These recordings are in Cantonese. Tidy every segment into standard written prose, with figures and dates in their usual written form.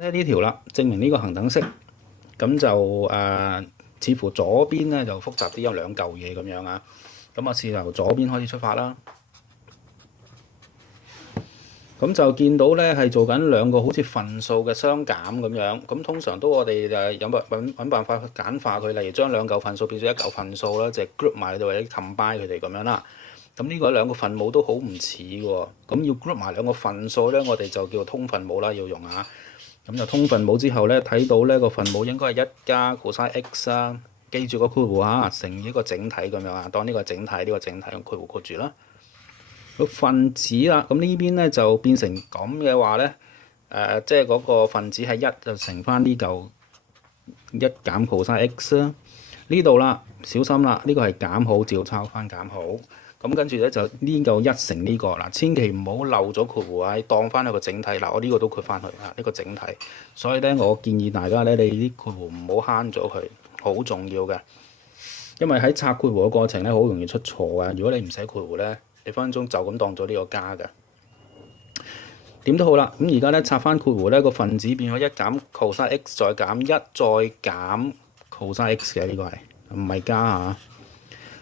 睇呢條啦，證明呢個恒等式，咁就似乎左邊咧就複雜啲，有兩嚿嘢咁樣啊。咁我試由左邊開始出發啦。咁就見到咧係做緊兩個好似份數嘅相減咁樣。咁通常都我哋就揾辦法去簡化佢，例如將兩嚿份數變咗一嚿份數啦，就係 group 埋喺度或者 combine 佢哋咁樣啦。咁呢個兩個分母都好唔似喎。咁要 group 埋兩個份數咧，我哋就叫通分母啦，要用啊。咁就通分母之後咧，睇到咧個分母應該係一加 cos x 啦。記住個括弧嚇，乘一個整體咁樣啊，當呢個整體，呢個整體用括弧括住啦。個分子啦，咁呢邊咧就變成咁嘅話咧，即係嗰個分子係一就乘翻呢嚿一減 cos x 啦。呢度啦，小心啦，呢個係減號，照抄翻減號。咁跟住咧就呢嚿一乘呢個嗱，千祈唔好漏咗括弧啊，當翻一個整體嗱，我呢個都括翻去啊，呢個整體。所以咧，我建議大家咧，你啲括弧唔好慳咗佢，好重要嘅。因為喺拆括弧嘅過程咧，好容易出錯嘅。如果你唔寫括弧咧，你分分鐘就咁當咗呢個加嘅。點都好啦，咁而家咧拆翻括弧咧，個分子變咗一減 cos x 再減一再減 cos x 嘅，呢個係唔係加啊？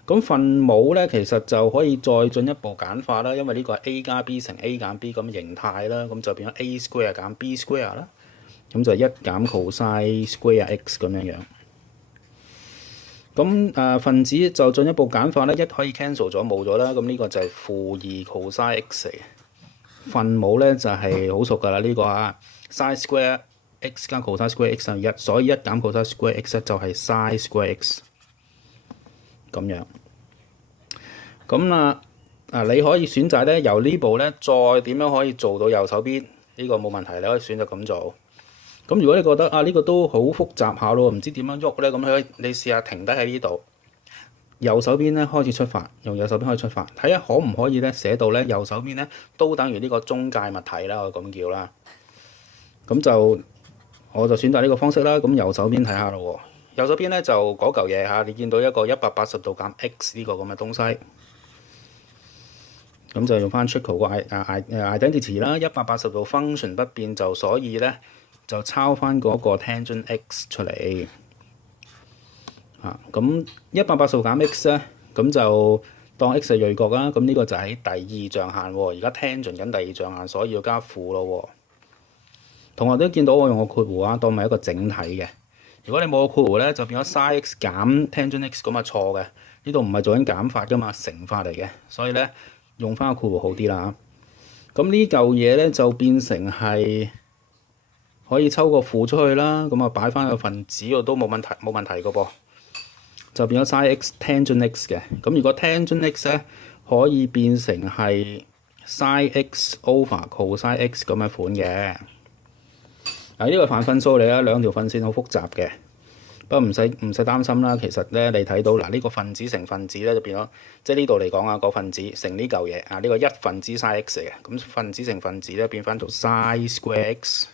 咁分母咧其實就可以再進一步簡化啦，因為呢個係 a 加 b 乘 a 減 b 咁形態啦，咁就變咗 a square 減 b square 啦，咁就一減 cos square x 咁樣樣。咁分子就進一步簡化咧，一可以 cancel 咗冇咗啦，咁呢個就係負二 cos x 嚟嘅。分母咧就係好熟㗎啦，呢個啊 sin square x 加 cos square x 係一，所以一減 cos square x 就係 sin square x 咁樣。咁你可以選擇咧由呢步咧再點樣可以做到右手邊呢個冇問題，你可以選擇咁做。咁如果你覺得呢個都好複雜下咯，唔知點樣喐咧，咁你試下停低喺呢度，右手邊咧開始出發，用右手邊開始出發，睇下可唔可以咧寫到咧右手邊咧都等於呢個中介物體啦，我咁叫啦。咁我就選擇呢個方式啦。咁右手邊睇下咯喎，右手邊咧就嗰嚿嘢嚇，你見到一個180度減 x 呢個咁嘅東西。咁就用翻出個 identity 啦，180度 function 不變，就所以咧就抄翻嗰個 tangent x 出嚟。咁180度減 x 咧，咁就當 x 係銳角啦。咁呢個就喺第二象限喎，而家 tangent 緊第二象限，所以要加負咯喎。同學都見到我用個括弧啊，當係一個整體嘅。如果你冇個括弧咧，就變咗 sin x 減 tangent x 咁啊，錯嘅。呢度唔係做緊減法噶嘛，乘法嚟嘅，所以咧用翻個括弧好啲啦。咁呢嚿嘢咧就變成係可以抽個負出去啦，咁啊擺翻個分子度都冇問題個噃，就變咗 sin x tangent x 嘅。咁如果 tangent x 咧可以變成係 sin x over cos x 咁嘅款嘅。呢個反分數嚟啦，兩條分線好複雜嘅，不過唔使擔心啦。其實咧你睇到呢個分子乘分子咧就變咗，即係呢度嚟講啊，個分子乘呢嚿嘢啊，呢個一分之 sin x 嚟嘅，咁分子乘分子咧變翻做 sin square x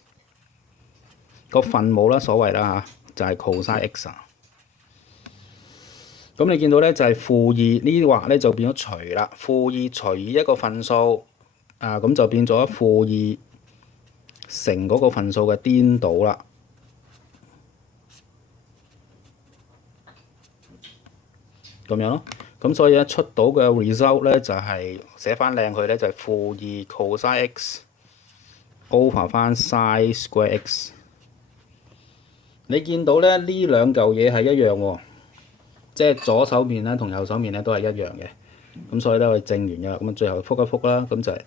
個分母啦，所謂啦嚇，就係 cos x 啊。咁你見到咧就係負二呢啲話咧就變咗除啦，負二除以一個分數咁就變咗負二乘嗰個分數嘅顛倒啦，咁樣咯。咁所以一出到嘅 result 咧就係寫翻靚佢咧就係負二 cos x over 翻 sin square x。你見到咧呢兩嚿嘢係一樣喎，即係左手面咧同右手面咧都係一樣嘅。咁所以咧我哋正完嘅啦，咁最後覆一覆啦，咁就係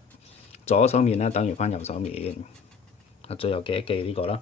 左手面咧等於翻右手面。最後記一記呢個啦。